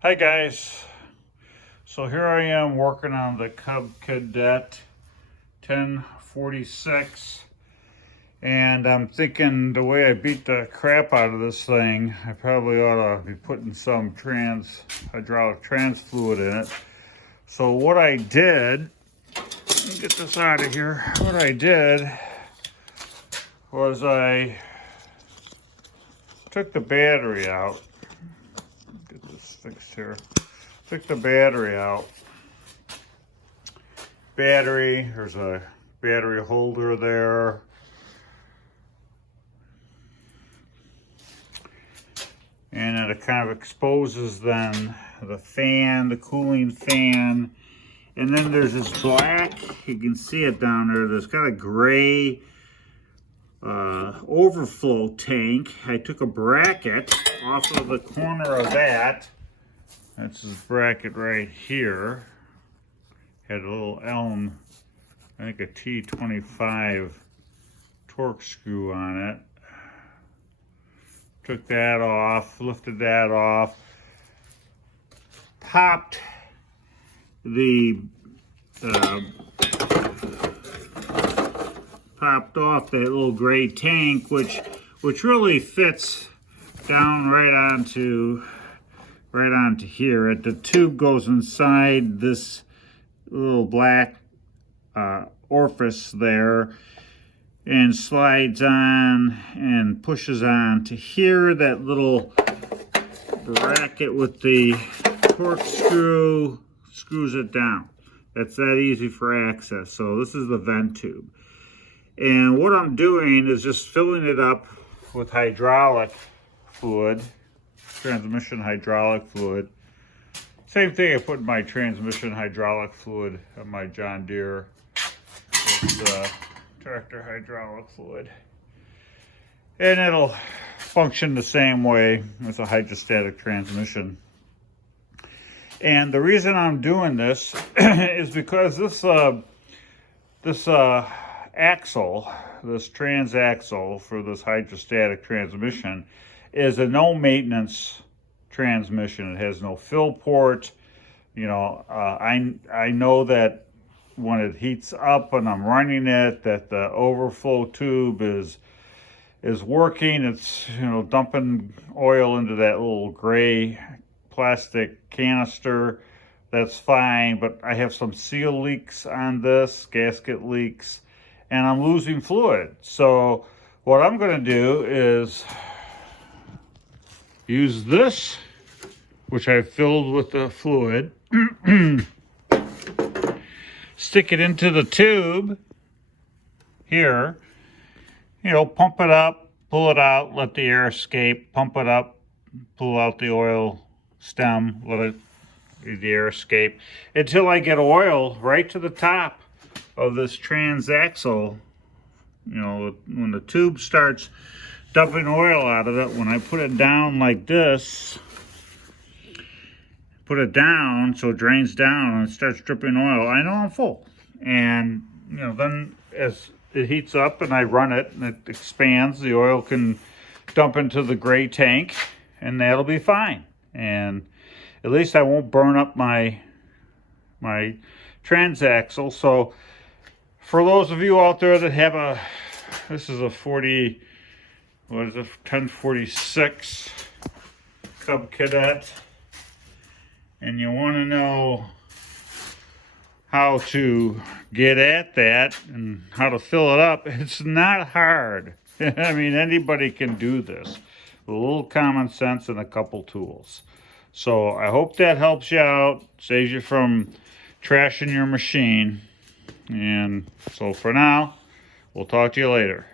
Hi guys, so here I am working on the Cub Cadet 1046, and I'm thinking the way I beat the crap out of this thing, I probably ought to be putting some hydraulic trans fluid in it. So what I did, let me get this out of here, what I did was I took the battery out. Get this fixed here. Took the battery out. There's a battery holder there. And it kind of exposes then the fan, the cooling fan. And then there's this black, you can see it down there, there's got a gray overflow tank. I took a bracket off of the corner of that. That's this bracket right here. Had a little Elm, I think a T25 torque screw on it. Took that off, lifted that off, popped popped off that little gray tank, which really fits down right onto here. The tube goes inside this little black orifice there and slides on and pushes on to here. That little bracket with the torque screw screws it down. That's that easy for access. So this is the vent tube. And what I'm doing is just filling it up with hydraulic fluid, transmission hydraulic fluid. Same thing I put in my transmission hydraulic fluid on my John Deere. It's tractor hydraulic fluid. And it'll function the same way with a hydrostatic transmission. And the reason I'm doing this is because this axle, this transaxle for this hydrostatic transmission is a no maintenance transmission. It has no fill port. You know, I know that when it heats up and I'm running it, that the overflow tube is working. It's, you know, dumping oil into that little gray plastic canister. That's fine, but I have some seal leaks on this, gasket leaks, and I'm losing fluid. So what I'm going to do is use this, which I filled with the fluid, stick it into the tube here, you know, pump it up, pull it out, let the air escape, pump it up, pull out the oil stem, let the air escape, until I get oil right to the top of this transaxle. You know, when the tube starts dumping oil out of it, when I put it down like this, put it down so it drains down and it starts dripping oil, I know I'm full. And, you know, then as it heats up and I run it and it expands, the oil can dump into the gray tank and that'll be fine. And at least I won't burn up my transaxle. So for those of you out there that have this is a 1046 Cub Cadet, and you want to know how to get at that and how to fill it up, it's not hard. I mean, anybody can do this with a little common sense and a couple tools. So I hope that helps you out, saves you from trashing your machine. And so for now, we'll talk to you later.